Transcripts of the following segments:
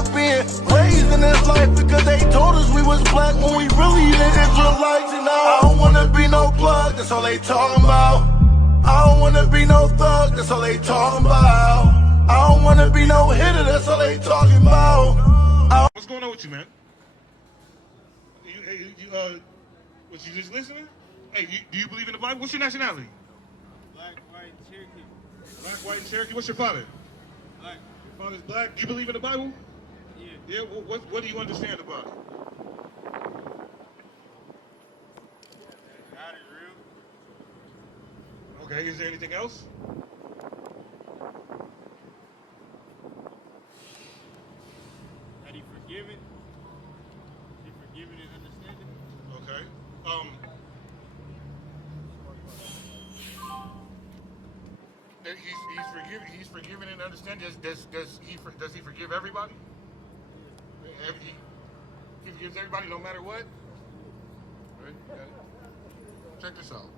were being raised in this life because they told us we was black when we really the Israelites. And I don't wanna be no plug, that's all they talking about. I don't wanna be no thug, that's all they talking about. I don't wanna be no hitter, that's all they talking about. What's going on with you, man? Was you just listening? Hey, do you believe in the Bible? What's your nationality? Black, white, Cherokee. Black, white, and Cherokee. What's your father? Black. Your father's black. Do you believe in the Bible? Yeah. Yeah. What do you understand about it? God is real. Okay. Is there anything else? That he forgiven. He forgiven and understanding. Okay. That he's forgiven and understand. Does he forgive everybody? He forgives everybody no matter what. Right? Okay. Check this out.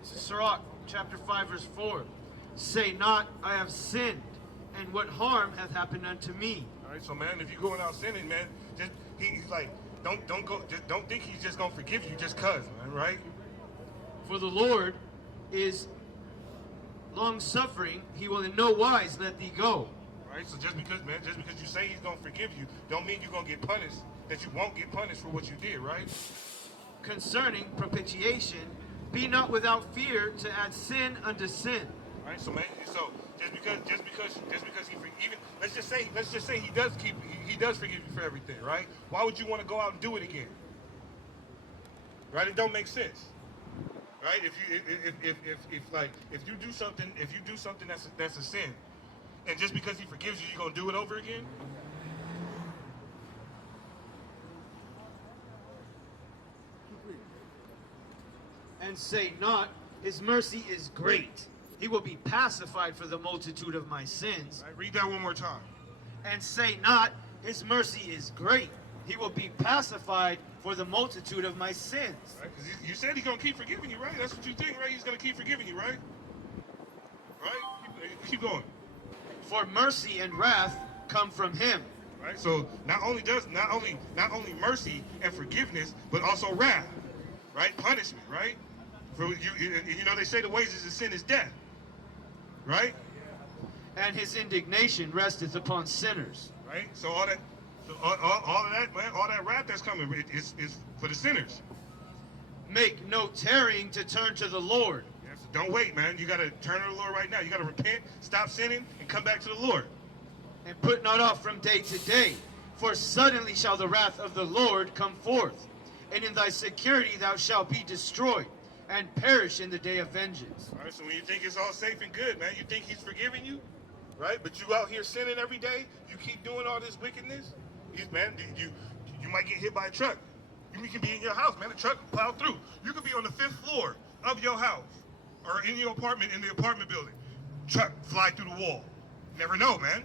This is Sirach, chapter 5, verse 4. Say not, I have sinned, and what harm hath happened unto me? All right, so man, if you're going out sinning, man, he's like, don't think he's just gonna forgive you just cause, man, right? For the Lord is long-suffering, he will in no wise let thee go. Right, so just because you say he's gonna forgive you, don't mean you're gonna get punished, that you won't get punished for what you did, right? Concerning propitiation, be not without fear to add sin unto sin. Right, so man, so just because he even let's just say he does forgive you for everything, right? Why would you want to go out and do it again? Right, it don't make sense. Right, if you do something that's a sin, and just because he forgives you, you're gonna do it over again. And say not, his mercy is great. He will be pacified for the multitude of my sins. Right, read that one more time. And say not, his mercy is great. He will be pacified for the multitude of my sins. Right, because you said he's gonna keep forgiving you, right? That's what you think, right? He's gonna keep forgiving you, right? Right? Keep going. For mercy and wrath come from him. Right? So not only mercy and forgiveness, but also wrath, right? Punishment, right? For you know they say the wages of sin is death, right? And his indignation resteth upon sinners. Right? So all of that, man, all that wrath that's coming is for the sinners. Make no tarrying to turn to the Lord. Yes, don't wait, man. You gotta turn to the Lord right now. You gotta repent, stop sinning, and come back to the Lord. And put not off from day to day, for suddenly shall the wrath of the Lord come forth, and in thy security thou shalt be destroyed, and perish in the day of vengeance. All right, so when you think it's all safe and good, man, you think he's forgiving you, right? But you out here sinning every day, you keep doing all this wickedness, man, you might get hit by a truck. You can be in your house, man, the truck can plow through. You could be on the 5th floor of your house, or in your apartment, in the apartment building. Truck fly through the wall. You never know, man.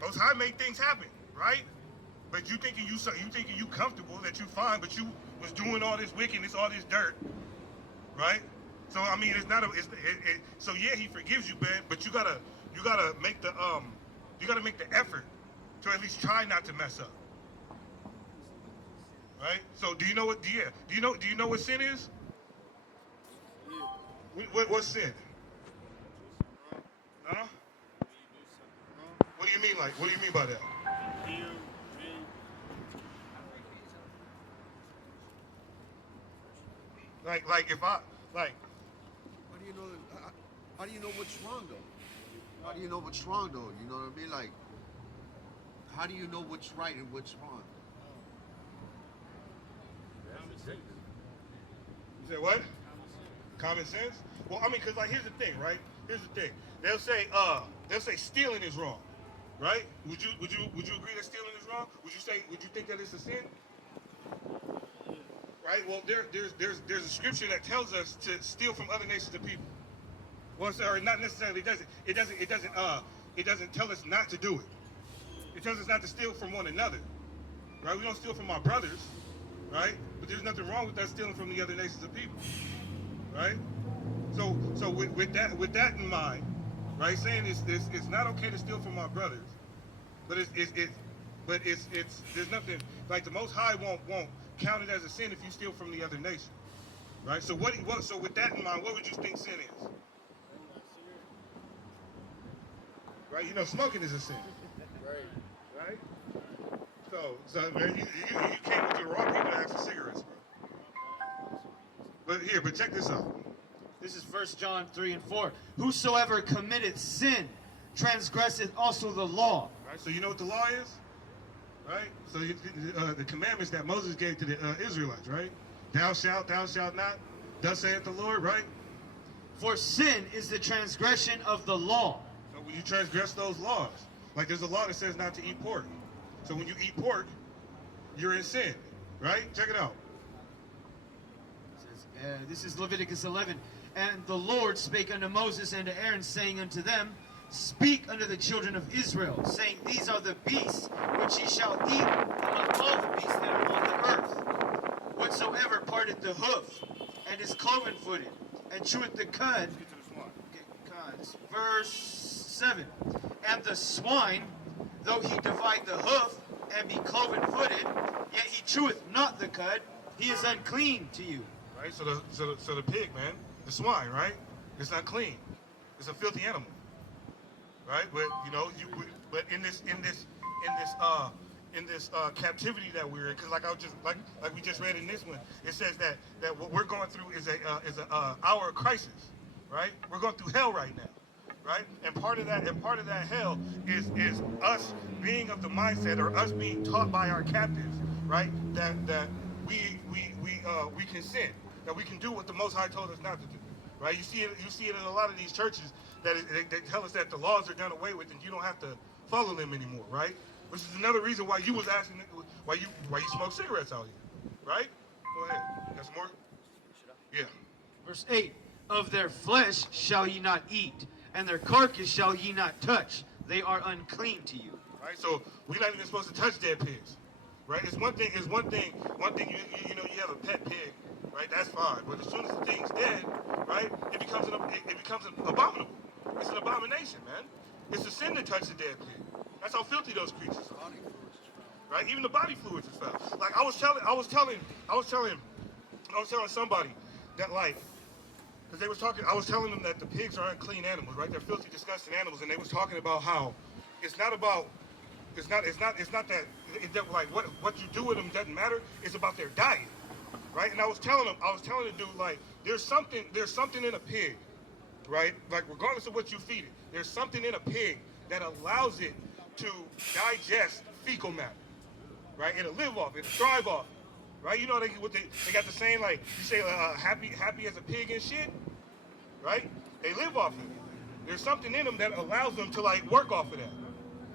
Most High make things happen, right? But you thinking you comfortable, that you fine, but you was doing all this wickedness, all this dirt, right? So I mean, it's not so yeah, he forgives you, man, but you gotta make the effort to at least try not to mess up, right? So do you know what sin is? What's sin? Huh? What do you mean, like? What do you mean by that? Like if I like. How do you know? How do you know what's wrong though? How do you know what's wrong though? You know what I mean? Like, how do you know what's right and what's wrong? You say what? Common sense? Well, I mean, cause like here's the thing, right? Here's the thing. They'll say stealing is wrong, right? Would you agree that stealing is wrong? Would you think that it's a sin? Right? Well, there's a scripture that tells us to steal from other nations of people. Well, or not necessarily does it. It doesn't tell us not to do it. It tells us not to steal from one another. Right? We don't steal from our brothers, right? But there's nothing wrong with us stealing from the other nations of people. Right? So with that in mind, right, saying it's not okay to steal from our brothers, but But it's there's nothing like the Most High won't count it as a sin if you steal from the other nation, right? So so with that in mind, what would you think sin is? Right? You know, smoking is a sin. Right? So man, you came to the wrong people to ask for cigarettes, bro. But check this out. This is 1 John 3 and 4. Whosoever committeth sin transgresseth also the law. Right? So you know what the law is? Right? So the commandments that Moses gave to the Israelites, right? Thou shalt not, thus saith the Lord, right? For sin is the transgression of the law. So when you transgress those laws, like there's a law that says not to eat pork. So when you eat pork, you're in sin, right? Check it out. It says, this is Leviticus 11. And the Lord spake unto Moses and to Aaron, saying unto them, Speak unto the children of Israel, saying, These are the beasts which ye shall eat among all the beasts that are on the earth. Whatsoever parteth the hoof, and is cloven-footed, and cheweth the cud. Verse 7. And the swine, though he divide the hoof, and be cloven-footed, yet he cheweth not the cud, he is unclean to you. Right? So the pig, man, the swine, right? It's unclean. It's a filthy animal. Right, but you know, but in this captivity that we're in, because like we just read in this one, it says that what we're going through is a hour of crisis, right? We're going through hell right now, right? And part of that hell is us being of the mindset, or us being taught by our captives, right? That we can sin, that we can do what the Most High told us not to do, right? You see it in a lot of these churches. That they tell us that the laws are done away with and you don't have to follow them anymore, right? Which is another reason why you was asking why you smoke cigarettes out here, right? Go ahead. Got some more? Yeah. Verse 8. Of their flesh shall ye not eat, and their carcass shall ye not touch. They are unclean to you. Right. So we're not even supposed to touch dead pigs, right? It's one thing. You know, you have a pet pig, right? That's fine. But as soon as the thing's dead, right, it becomes abominable. It's an abomination, man. It's a sin to touch the dead pig. That's how filthy those creatures are. Right? Even the body fluids is foul. Like I was telling somebody that, like, because they was talking, I was telling them that the pigs are unclean animals, right? They're filthy, disgusting animals, and they was talking about how it's not that like what you do with them doesn't matter. It's about their diet, right? And I was telling the dude, like, there's something in a pig, right? Like, regardless of what you feed it, there's something in a pig that allows it to digest fecal matter, right? It'll live off it, it'll thrive off it, right? You know, they got the saying, like, you say, happy as a pig and shit, right? They live off of it. There's something in them that allows them to, like, work off of that,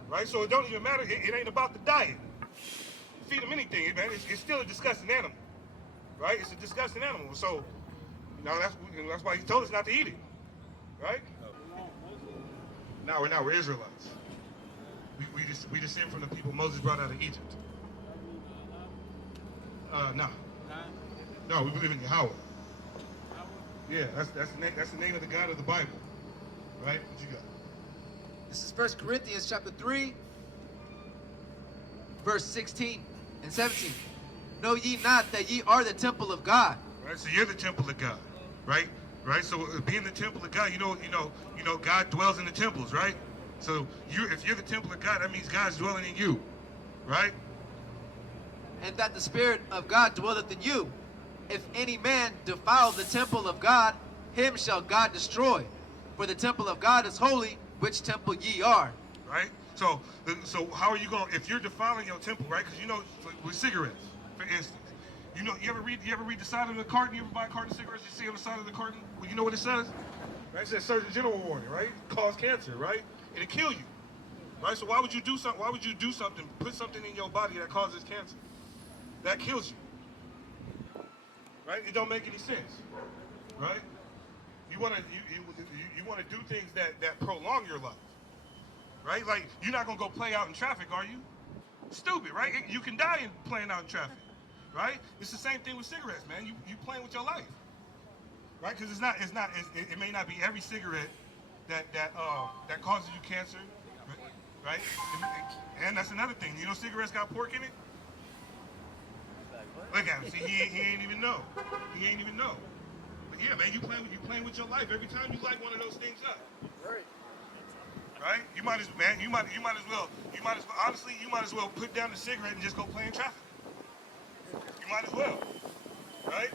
right? So it don't even matter. It ain't about the diet. Feed them anything, man. It's still a disgusting animal, right? It's a disgusting animal. So, you know, that's why he told us not to eat it, right? Now we're Israelites. We descend from the people Moses brought out of Egypt. No, we believe in Yahweh. Yeah, that's the name of the God of the Bible, right? What you got? This is 1 Corinthians chapter 3, verse 16 and 17. Know ye not that ye are the temple of God? Right, so you're the temple of God, right? Right. So being the temple of God, you know, God dwells in the temples, right? So if you're the temple of God, that means God's dwelling in you, right? And that the Spirit of God dwelleth in you. If any man defile the temple of God, him shall God destroy. For the temple of God is holy, which temple ye are. Right? So how are you going, if you're defiling your temple, right? Because, you know, with cigarettes, for instance, you know, you ever read the side of the carton? You ever buy a carton of cigarettes, you see on the side of the carton? Well, you know what it says? Right? It says Surgeon General warning, right? Cause cancer, right? It'll kill you. Right? So why would you do something, put something in your body that causes cancer? That kills you. Right? It don't make any sense. Right? You want to do things that prolong your life. Right? Like, you're not going to go play out in traffic, are you? Stupid, right? You can die in playing out in traffic. Right? It's the same thing with cigarettes, man. You playing with your life. Right? Because it may not be every cigarette that causes you cancer. right? And that's another thing. You know, cigarettes got pork in it. Look at him. See, he ain't even know. He ain't even know. But yeah, man, you playing with your life every time you light one of those things up. Right? You might as well honestly, you might as well put down the cigarette and just go play in traffic. You might as well, right?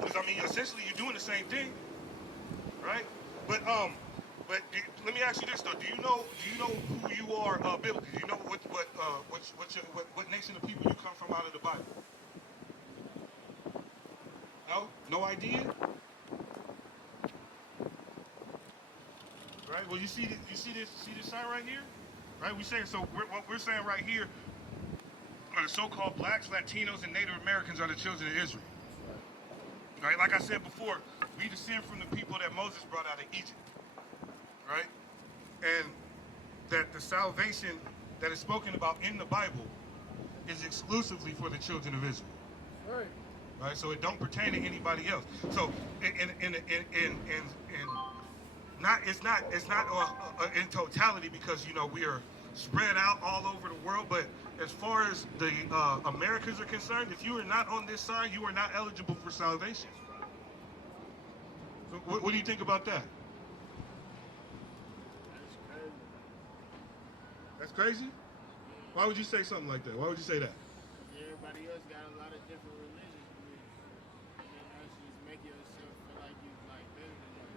Because I mean, essentially, you're doing the same thing, right? But let me ask you this though: Do you know who you are biblically? Do you know what nation of people you come from out of the Bible? No, no idea. Right. Well, you see this sign right here, right? What we're saying right here are the so-called blacks, Latinos, and Native Americans are the children of Israel. Right? Like I said before, we descend from the people that Moses brought out of Egypt. Right? And that the salvation that is spoken about in the Bible is exclusively for the children of Israel. Right. Right? So it don't pertain to anybody else. So it's not in totality, because we are spread out all over the world, but as far as the Americans are concerned, if you are not on this side, you are not eligible for salvation. So what do you think about that? That's crazy? Why would you say something like that? Why would you say that? Everybody else got a lot of different religious beliefs. And that's just make yourself feel like you like better than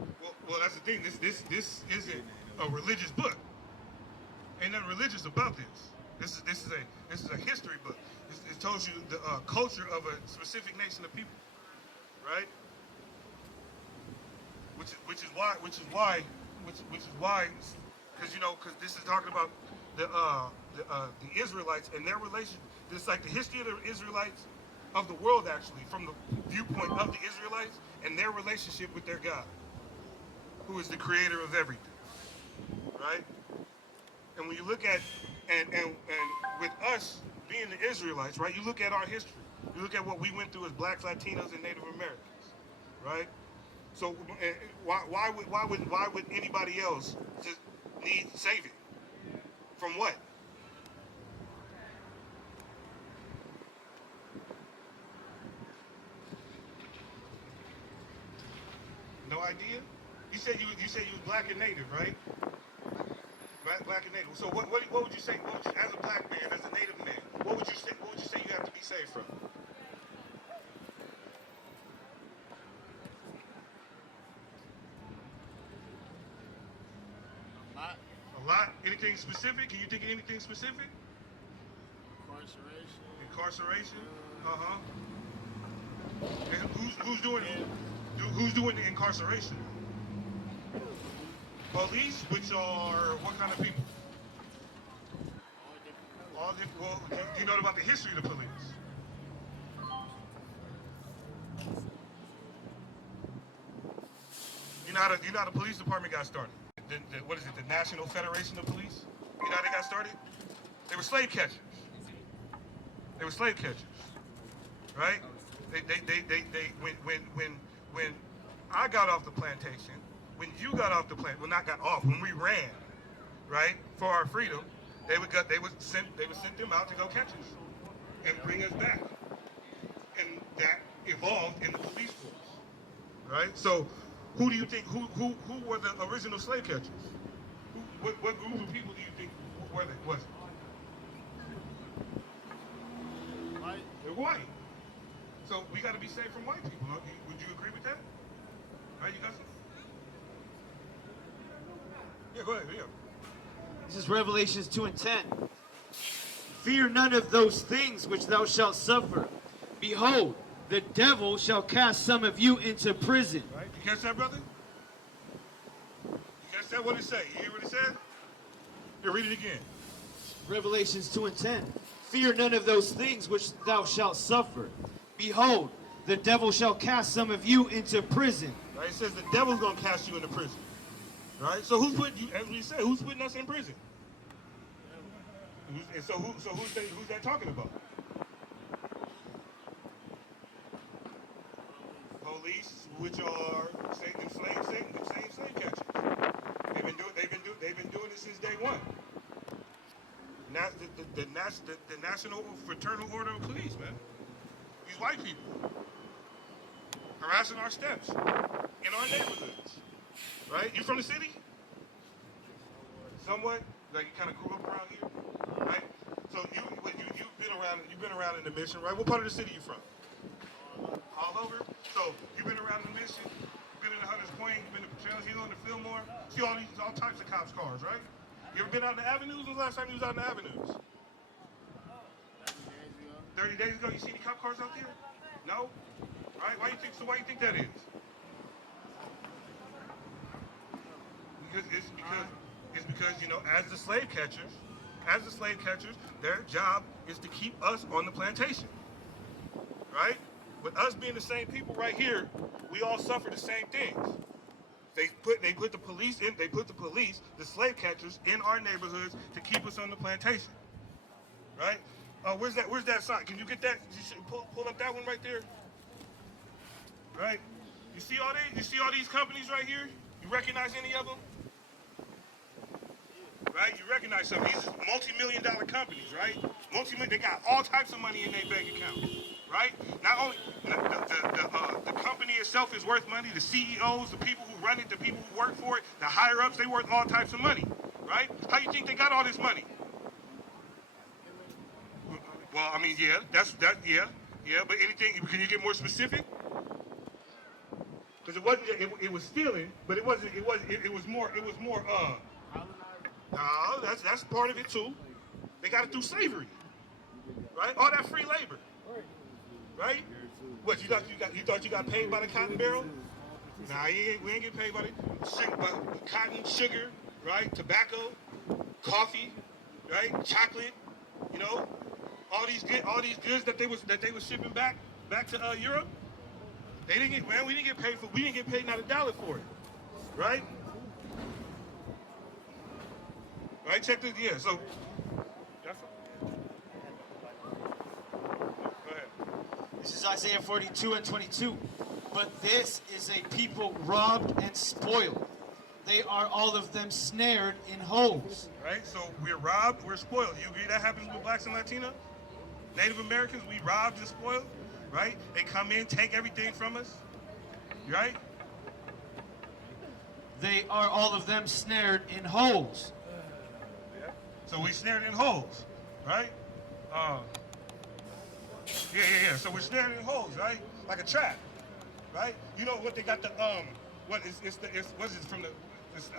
them. Well, that's the thing. This isn't a religious book. Ain't nothing religious about this. This is a history book. It tells you the culture of a specific nation of people, right? Which is why, because this is talking about the Israelites and their relation. It's like the history of the Israelites, of the world actually, from the viewpoint of the Israelites and their relationship with their God, who is the creator of everything, right? And when you look at, and with us being the Israelites, right, you look at our history. You look at what we went through as blacks, Latinos, and Native Americans, right? So why would anybody else just need saving? From what? No idea? You said you was black and native, right? Black and native. So what would you say? As a black man, as a native man, what would you say you have to be saved from? A lot? Anything specific? Can you think of anything specific? Incarceration? Uh-huh. And who's doing it? Who's doing the incarceration? Police, which are what kind of people? All different. Well, do you know about the history of the police? You know how the police department got started? What is it? The National Federation of Police? You know how they got started? They were slave catchers. Right? When I got off the plantation, when you got off the plantation, well, not got off, when we ran, right, for our freedom, they would send them out to go catch us and bring us back, and that evolved in the police force, right? So, who do you think who were the original slave catchers? What group of people do you think was it? White. They're white. So we got to be safe from white people. Would you agree with that? Right, you got some? Yeah, go ahead. Yeah. This is Revelations 2:10. Fear none of those things which thou shalt suffer. Behold, the devil shall cast some of you into prison. Right? You catch that, brother? You catch that? What did it say? You hear what it said? Here, read it again. Revelations 2:10. Fear none of those things which thou shalt suffer. Behold, the devil shall cast some of you into prison. Right? It says the devil's going to cast you into prison. Right? So who's putting you, as we said, who's putting us in prison? Who's that talking about? Police, which are the same slave catchers. They've been doing it since day one. The National Fraternal Order of Police, man. These white people harassing our steps in our neighborhoods, right? You from the city? Somewhat, like you kind of grew up around here, right? So you've been around in the Mission, right? What part of the city you from? All over. So you've been around the Mission, been in the Hunters Point, you've been to Trail Hill and the Fillmore. See all types of cops cars, right? You ever been out in the avenues? When was the last time you was out in the avenues? 30 days ago. You see any cop cars out there? No? Right? Why you think that is? Because you know, as the slave catchers, their job is to keep us on the plantation. Right? With us being the same people right here, we all suffer the same things. They put the police, the slave catchers in our neighborhoods to keep us on the plantation. Right? Where's that sign? Can you get that? You should pull up that one right there. Right? You see all these companies right here? You recognize any of them? Right? You recognize some of these multi-million-dollar companies, right? They got all types of money in their bank account, right? Not only the company itself is worth money, the CEOs, the people who run it, the people who work for it, the higher-ups, they worth all types of money, right? How you think they got all this money? Well, I mean, yeah, but anything? Can you get more specific? Because it was stealing, but it was more. No, that's part of it too. They got it through slavery, right? All that free labor, right? What you thought you got paid by the cotton barrel? Nah, we ain't get paid by cotton, sugar, right? Tobacco, coffee, right? Chocolate, you know, all these goods that they was shipping back to Europe. We didn't get paid not a dollar for it, right? Right, check this, yeah, so. Go ahead. This is Isaiah 42 and 22. But this is a people robbed and spoiled. They are all of them snared in holes. Right, so we're robbed, we're spoiled. You agree that happens with blacks and Latinos? Native Americans, we robbed and spoiled, right? They come in, take everything from us, right? They are all of them snared in holes. So we snared in holes, right? Yeah. So we're snared in holes, right? Like a trap, right? You know what they got the I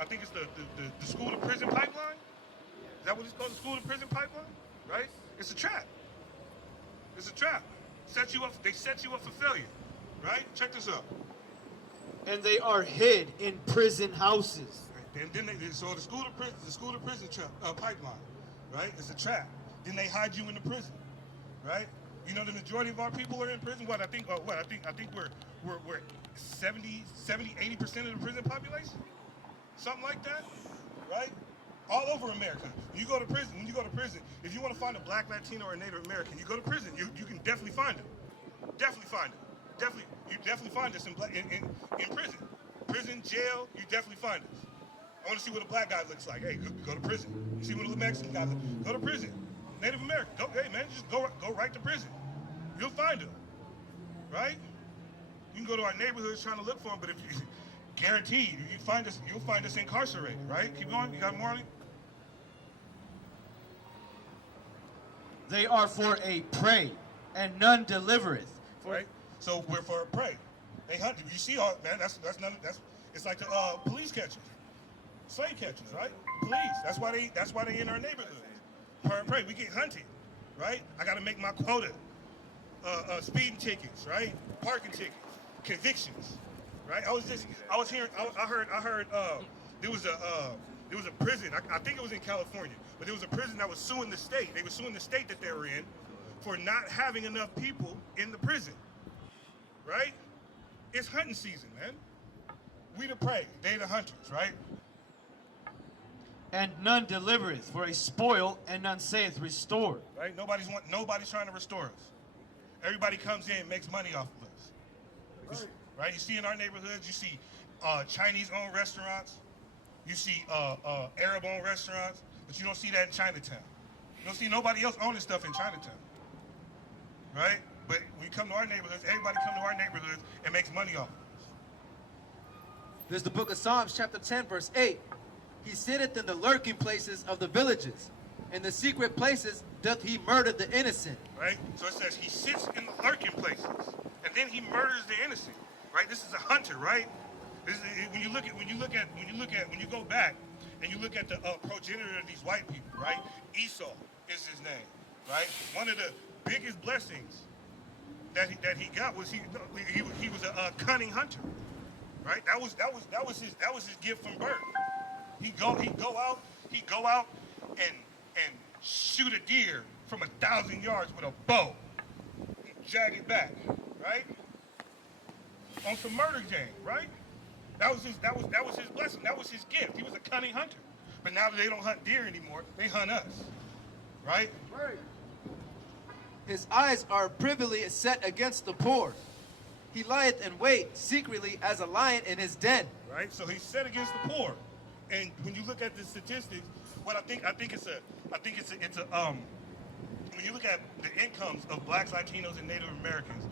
think it's the school to prison pipeline. Is that what it's called? The school to prison pipeline, right? It's a trap. It's a trap. They set you up for failure, right? Check this out. And they are hid in prison houses. And then so the school to prison pipeline, right? It's a trap. Then they hide you in the prison, right? You know the majority of our people are in prison. I think we're 70, 80% of the prison population, something like that, right? All over America. When you go to prison, if you want to find a black, Latino, or Native American, you go to prison. You can definitely find them. Definitely find them. You definitely find us in prison. Prison, jail, you definitely find us. I want to see what a black guy looks like. Hey, go to prison. You see what a Mexican guy looks like? Go to prison. Native American, hey man, just go right to prison. You'll find them, right? You can go to our neighborhoods trying to look for them, but if you guaranteed, you'll find us incarcerated, right? Keep going. You got more on it? They are for a prey, and none delivereth. Right. So we're for a prey. They hunt you. You see, it's like the police catchers, slave catchers, right? Police. That's why they in our neighborhood. For a prey, we get hunted, right? I got to make my quota. Speeding tickets, right? Parking tickets, convictions, right? I heard there was a prison. I think it was in California, but there was a prison that was suing the state. They were suing the state that they were in for not having enough people in the prison, right? It's hunting season, man. We the prey, they the hunters, right? And none delivereth, for a spoil, and none saith restore. Right? Nobody's trying to restore us. Everybody comes in and makes money off of us. Right? You see in our neighborhoods, you see Chinese-owned restaurants, You see Arab-owned restaurants, but you don't see that in Chinatown. You don't see nobody else owning stuff in Chinatown, right? But when you come to our neighborhoods, everybody come to our neighborhoods and makes money off of us. There's the book of Psalms, chapter 10, verse 8. He sitteth in the lurking places of the villages. In the secret places doth he murder the innocent. Right? So it says he sits in the lurking places, and then he murders the innocent. Right? This is a hunter, right? This is, when you go back and you look at the progenitor of these white people, right? Esau is his name, right? One of the biggest blessings that he got was he was a cunning hunter, right? That was his gift from birth. He'd go out and shoot a deer from 1,000 yards with a bow and jag it back, right? On some murder game, right? That was his blessing. That was his gift. He was a cunning hunter. But now that they don't hunt deer anymore, they hunt us, right? His eyes are privily set against the poor. He lieth in wait secretly as a lion in his den. Right. So he's set against the poor. And when you look at the statistics, what I think it's a when you look at the incomes of blacks, Latinos, and Native Americans,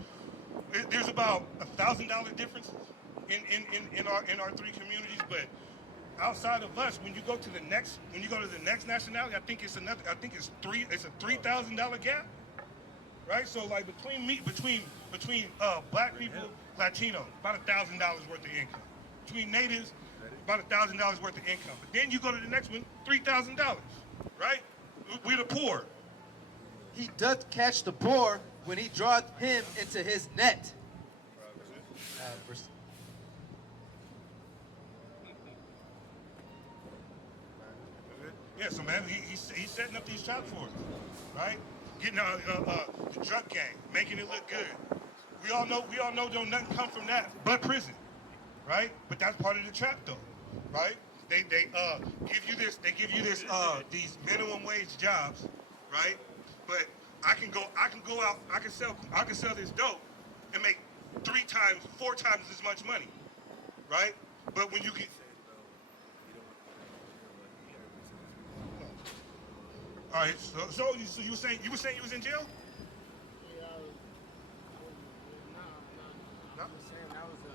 there's about $1,000 differences in our three communities. But outside of us, when you go to the next nationality, I think it's a $3,000 gap. Right? So like between black people, Latino, about $1,000 worth of income. Between natives, about $1,000 worth of income. But then you go to the next one, $3,000, right? We're the poor. He doth catch the poor when he draweth him into his net. Yeah, so man, he's setting up these traps for us, right? Getting the drug gang, making it look good. We all know don't nothing come from that but prison, right? But that's part of the trap though, right? They give you this these minimum wage jobs, right? But I can go out, I can sell this dope and make 3 times, 4 times as much money, right? But when you get all right, so you were saying you was in jail? Yeah, no. I'm just saying that was a.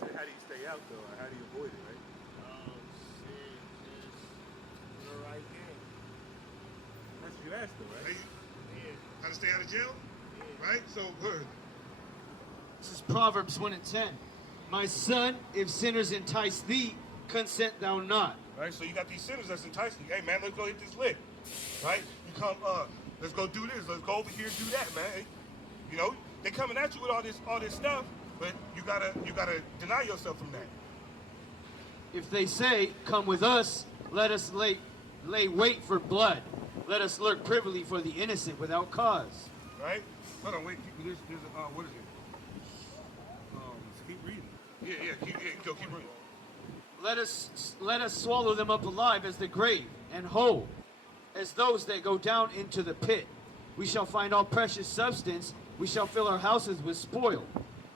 So how do you stay out though? Or how do you avoid it, right? Shit, just the right thing. That's what you asked though, right? Yeah. How to stay out of jail, right? So This is Proverbs 1 and 10. My son, if sinners entice thee, consent thou not. right? So you got these sinners that's enticing you. Hey man, let's go hit this lick, right? You come, let's go do this. Let's go over here and do that, man. You know, they coming at you with all this stuff, but you gotta deny yourself from that. If they say, come with us, let us lay wait for blood. Let us lurk privily for the innocent without cause. Right? Hold on, wait. There's what is it? Keep reading. Keep reading. Let us swallow them up alive as the grave, and whole, as those that go down into the pit. We shall find all precious substance. We shall fill our houses with spoil.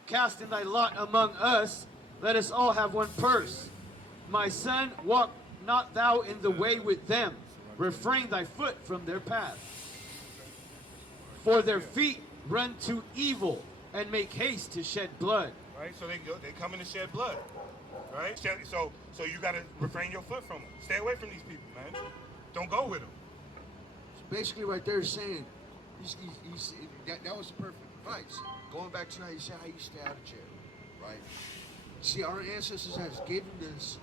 Cast in thy lot among us. Let us all have one purse. My son, walk not thou in the way with them. Refrain thy foot from their path. For their feet run to evil and make haste to shed blood. Right? So they come in to shed blood. Right? So you gotta refrain your foot from them. Stay away from these people, man. Don't go with them. So basically, right there is saying, that was the perfect advice. Going back to how you said how you stay out of jail, right? See, our ancestors has given us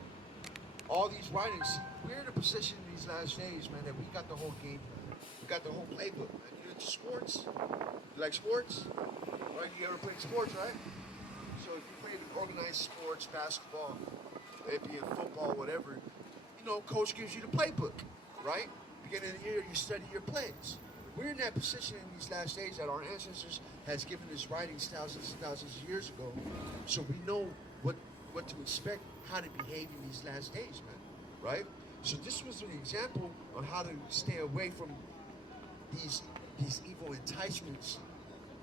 all these writings. We're in a position in these last days, man, that we got the whole game plan. We got the whole playbook. Man, you into sports? You like sports? Right? You ever played sports, right? So if you play organized sports, basketball, it be in football, whatever, you know, coach gives you the playbook, right? Beginning of the year, you study your plays. We're in that position in these last days that our ancestors has given us writings thousands and thousands of years ago, so we know what to expect, how to behave in these last days, man, right? So this was an example on how to stay away from these evil enticements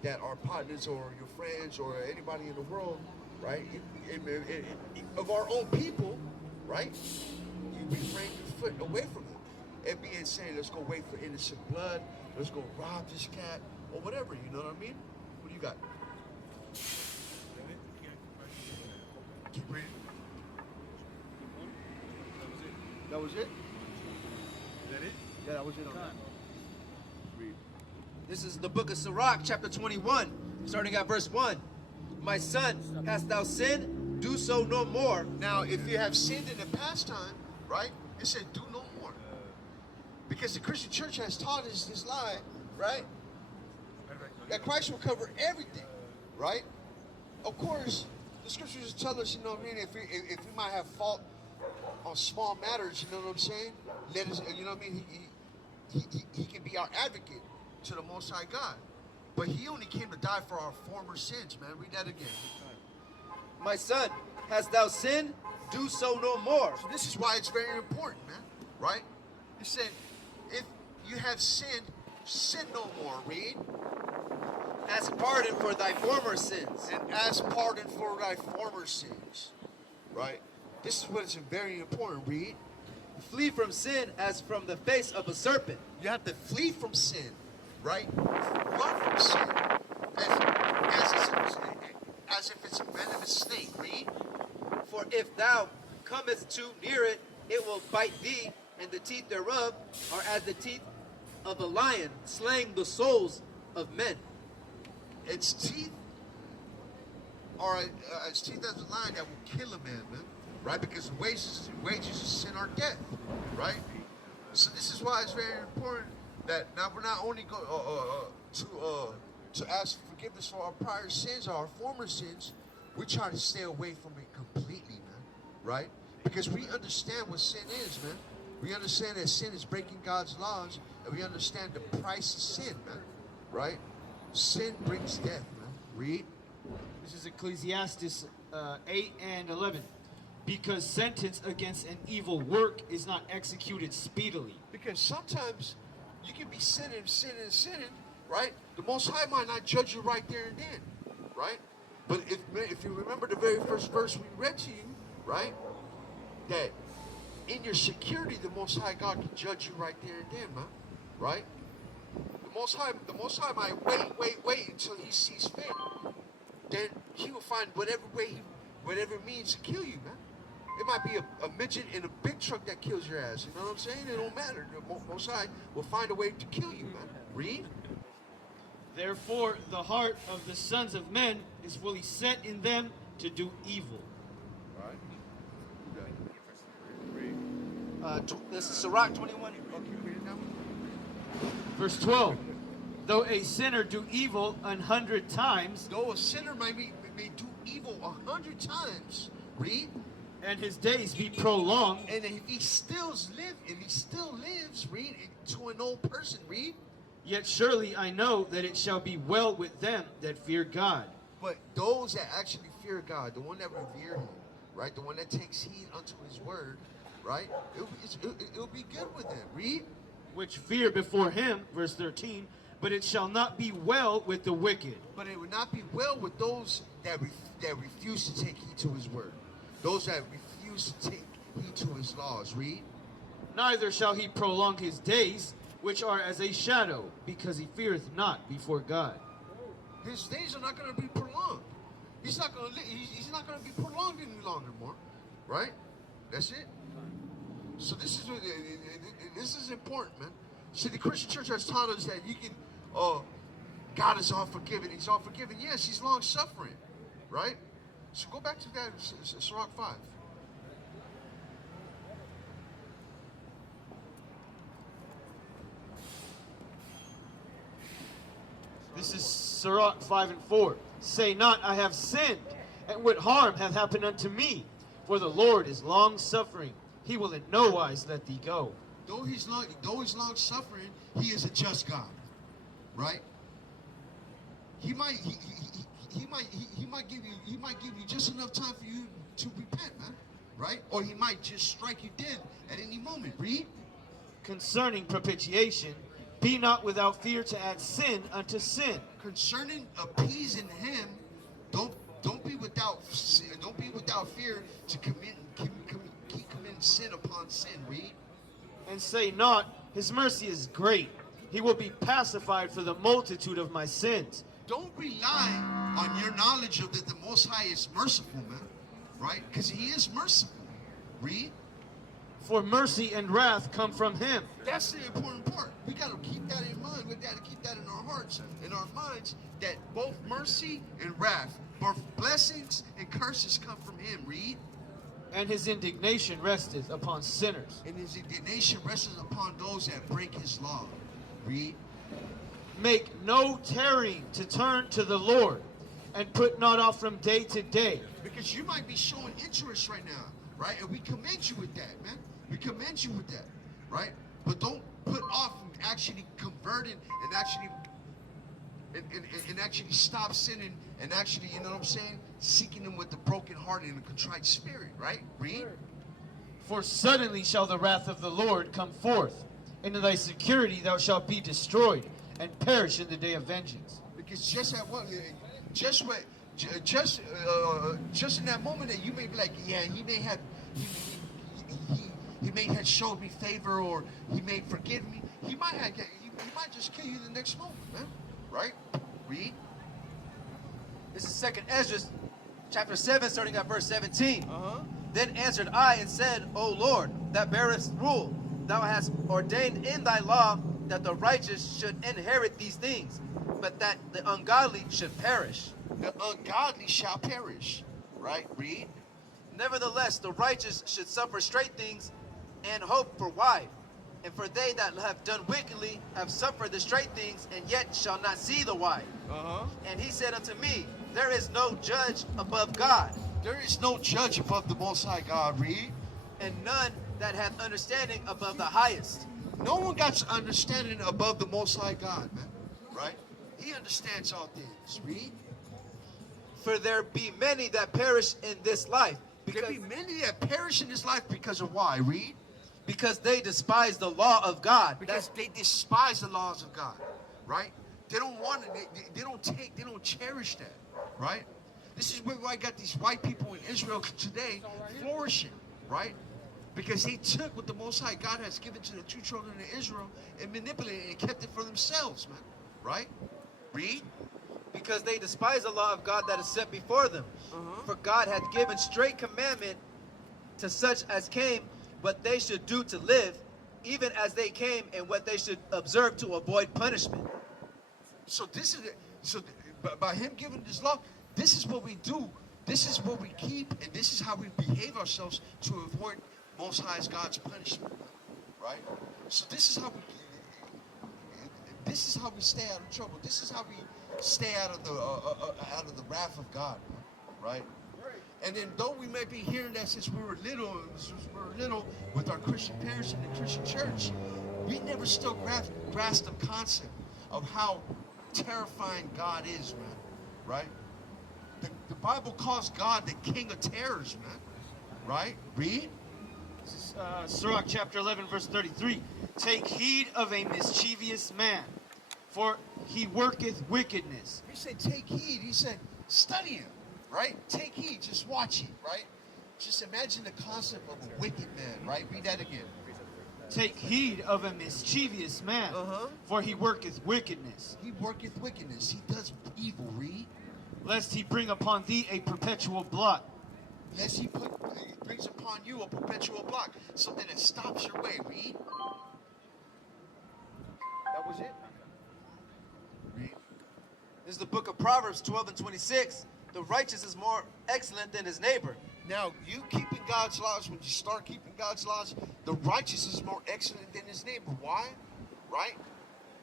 that our partners or your friends or anybody in the world, right, of our own people, right? You refrain your foot away from him. It being saying, let's go wait for innocent blood, let's go rob this cat, or whatever, you know what I mean? What do you got? Keep reading. That was it? Is that it? Yeah, that was it on that. Read. This is the book of Sirach, chapter 21, starting at verse 1. My son, hast thou sinned? Do so no more. Now, if you have sinned in the past time, right, it said do no more. Because the Christian church has taught us this lie, right, that Christ will cover everything, right? Of course, the scriptures tell us, you know what I mean, if we might have fault on small matters, you know what I'm saying, let us, you know what I mean, he can be our advocate to the Most High God. But he only came to die for our former sins, man. Read that again. My son, hast thou sinned? Do so no more. So this is why it's very important, man, right? He said, if you have sinned, sin no more. Read. Ask pardon for thy former sins. And ask pardon for thy former sins, right? This is what is very important. Read. Flee from sin as from the face of a serpent. You have to flee from sin, right? Run from sin as if it's a venomous snake. Read. For if thou comest too near it, it will bite thee, and the teeth thereof are as the teeth of a lion, slaying the souls of men. Its teeth are as teeth as a lion that will kill a man, right? Because the wages of sin are death, right? So this is why it's very important that now we're not only going to ask forgiveness for our prior sins or our former sins, we try to stay away from it completely, man, right? Because we understand what sin is, man. We understand that sin is breaking God's laws, and we understand the price of sin, man, right? Sin brings death, man. Read. This is Ecclesiastes 8 and 11. Because sentence against an evil work is not executed speedily. Because sometimes you can be sinning, right? The Most High might not judge you right there and then, right? But if you remember the very first verse we read to you, right? That in your security, the Most High God can judge you right there and then, man, right? The Most High might wait until he sees fit. Then he will find whatever means to kill you, man. It might be a midget in a big truck that kills your ass. You know what I'm saying? It don't matter. The Most High will find a way to kill you, man. Read. Therefore, the heart of the sons of men is fully set in them to do evil. Right. This is Sirach 21. Okay, read it now. Verse 12. Though a sinner do evil 100 times, Though a sinner may do evil 100 times, read, and his days be prolonged, and if he still lives, read, to an old person, read. yet surely I know that it shall be well with them that fear God. But those that actually fear God, the one that revere him, right, the one that takes heed unto his word, right, it'll be good with them. Read. Which fear before him, verse 13, but it shall not be well with the wicked. But it would not be well with those that refuse to take heed to his word. Those that refuse to take heed to his laws. Read. Neither shall he prolong his days, which are as a shadow, because he feareth not before God. His days are not going to be prolonged. He's not going to be prolonged any longer more. Right? That's it. So this is important, man. See, the Christian church has taught us that you can, God is all forgiving. He's all forgiving. Yes, he's long suffering, right? So go back to that, Sirach 5. This is Sirach 5 and 4. Say not, I have sinned, and what harm hath happened unto me? For the Lord is long suffering. He will in no wise let thee go. Though he's long suffering, he is a just God, right? He might give you just enough time for you to repent, man, right? Or he might just strike you dead at any moment. Read. Concerning propitiation, be not without fear to add sin unto sin. Concerning appeasing him, don't be without fear to keep committing sin upon sin. Read. And say not, his mercy is great. He will be pacified for the multitude of my sins. Don't rely on your knowledge of that the Most High is merciful, man. Right? Because he is merciful. Read. For mercy and wrath come from him. That's the important part. We got to keep that in mind. We got to keep that in our hearts, in our minds, that both mercy and wrath, both blessings and curses come from him. Read. And his indignation resteth upon sinners. And his indignation rests upon those that break his law. Read. Make no tarrying to turn to the Lord, and put not off from day to day. Because you might be showing interest right now, right? And we commend you with that, man. We commend you with that, right? But don't put off from actually converting and actually and actually stop sinning and actually, you know what I'm saying? Seeking him with the broken heart and a contrite spirit, right? Read. For suddenly shall the wrath of the Lord come forth, and in thy security thou shalt be destroyed, and perish in the day of vengeance. Because just at what, just in that moment that you may be like, yeah, he may have showed me favor, or he may forgive me. He might just kill you the next moment, man. Right? Read. This is 2nd Ezra, chapter 7, starting at verse 17. Then answered I and said, O Lord, that bearest rule, thou hast ordained in thy law that the righteous should inherit these things, but that the ungodly should perish. The ungodly shall perish. Right? Read. Nevertheless, the righteous should suffer straight things and hope for wide. And for they that have done wickedly have suffered the straight things, and yet shall not see the wide. And he said unto me, there is no judge above God. There is no judge above the Most High God. Read. And none that hath understanding above the highest. No one got understanding above the Most High God, man. Right? He understands all things. Read. For there be many that perish in this life. There be many that perish in this life because of why? Read. Because they despise the law of God. Because they despise the laws of God. Right? They don't want it. They don't cherish that. Right? This is where I got these white people in Israel today flourishing. Right? Because they took what the Most High God has given to the two children of Israel and manipulated it and kept it for themselves, man. Right? Read. Because they despise the law of God that is set before them. For God hath given straight commandment to such as came what they should do to live, even as they came, and what they should observe to avoid punishment. So this is by him giving this law, this is what we do. This is what we keep, and this is how we behave ourselves to avoid Most High God's punishment. Right? So this is how we stay out of trouble. This is how we stay out of the wrath of God. Right? And then though we may be hearing that since we were little with our Christian parents in the Christian church, we never still grasp the concept of how terrifying God is, man. Right? The Bible calls God the King of terrors, man. Right? Read. This is Sirach chapter 11, verse 33. Take heed of a mischievous man, for he worketh wickedness. He said, take heed. He said, study him. Right? Take heed. Just watch it. Right? Just imagine the concept of a wicked man. Right? Read that again. Take heed of a mischievous man, for he worketh wickedness. He worketh wickedness. He does evil. Read. Lest he bring upon thee a perpetual blot. Lest he brings upon you a perpetual block. Something that stops your way. Read. That was it. Read. This is the book of Proverbs 12 and 26. The righteous is more excellent than his neighbor. Now, you keeping God's laws, when you start keeping God's laws, the righteous is more excellent than his neighbor. Why? Right?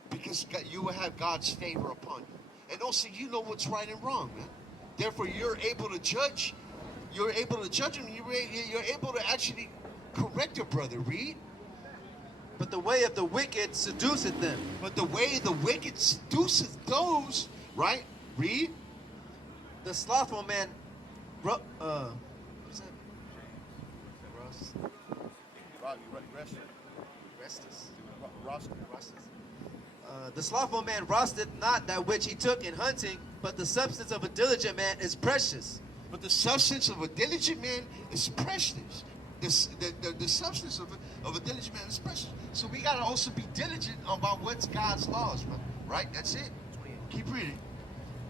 Because you will have God's favor upon you. And also, you know what's right and wrong, man. Therefore, you're able to judge. You're able to judge him. You're able to actually correct your brother. Read. But the way of the wicked seduceth them. But the way of the wicked seduceth those. Right? Read. The slothful man, what's that? The slothful man rosteth not that which he took in hunting, but the substance of a diligent man is precious. But the substance of a diligent man is precious. It's the substance of a diligent man is precious. So we gotta also be diligent about what's God's laws, man. Right? That's it. Keep reading.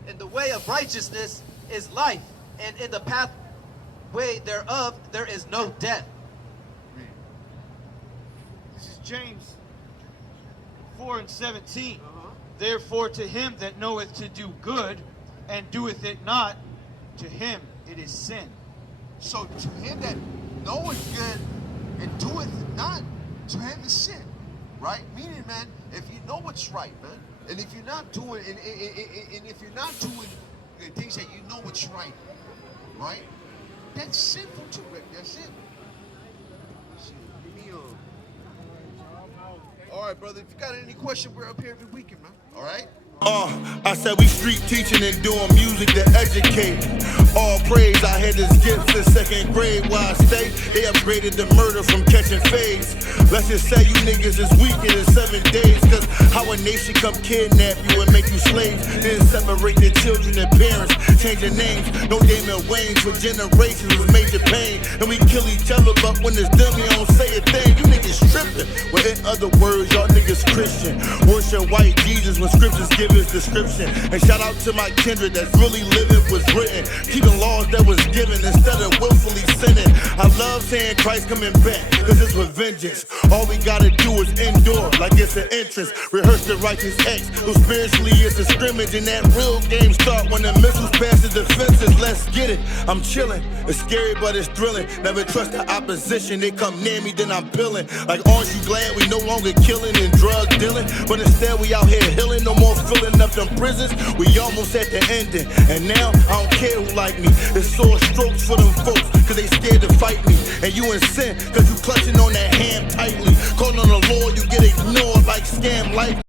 And the way of righteousness is life, and in the pathway thereof there is no death. Read. This is James 4:17. Therefore to him that knoweth to do good, and doeth it not, to him it is sin. So to him that knoweth good and doeth not, to him is sin. Right? Meaning, man, if you know what's right, man, and if you're not doing, and if you're not doing the things that you know what's right, right? That's sinful too, Rick. That's it. Give me all right, brother. If you got any question, we're up here every weekend, man. All right? I said we street teaching and doing music to educate. All praise, I had this gift in second grade where I stay. They upgraded the murder from catching fades. Let's just say you niggas is weaker in 7 days. Cause how a nation come kidnap you and make you slaves. Then separate their children and parents, changing names. No Damon Wayne's for generations was major pain. And we kill each other, but when it's done, we don't say a thing. You niggas tripping. Well, in other words, y'all niggas Christian. Worship white Jesus when scriptures give his description. And shout out to my kindred that's really living what's written, keeping laws that was given instead of willfully sinning. I love saying Christ coming back, cause it's with vengeance. All we gotta do is endure like it's an entrance. Rehearse the righteous acts, who spiritually it's a scrimmage. And that real game start when the missiles pass the defenses. Let's get it, I'm chilling. It's scary but it's thrilling. Never trust the opposition, they come near me then I'm peeling. Like aren't you glad we no longer killing and drug dealing, but instead we out here healing. No more filling up them prisons, we almost at the ending. And now I don't care who like me. It's sore strokes for them folks, cause they scared to fight me. And you in sin, cause you clutching on that hand tightly. Calling on the Lord, you get ignored like scam life.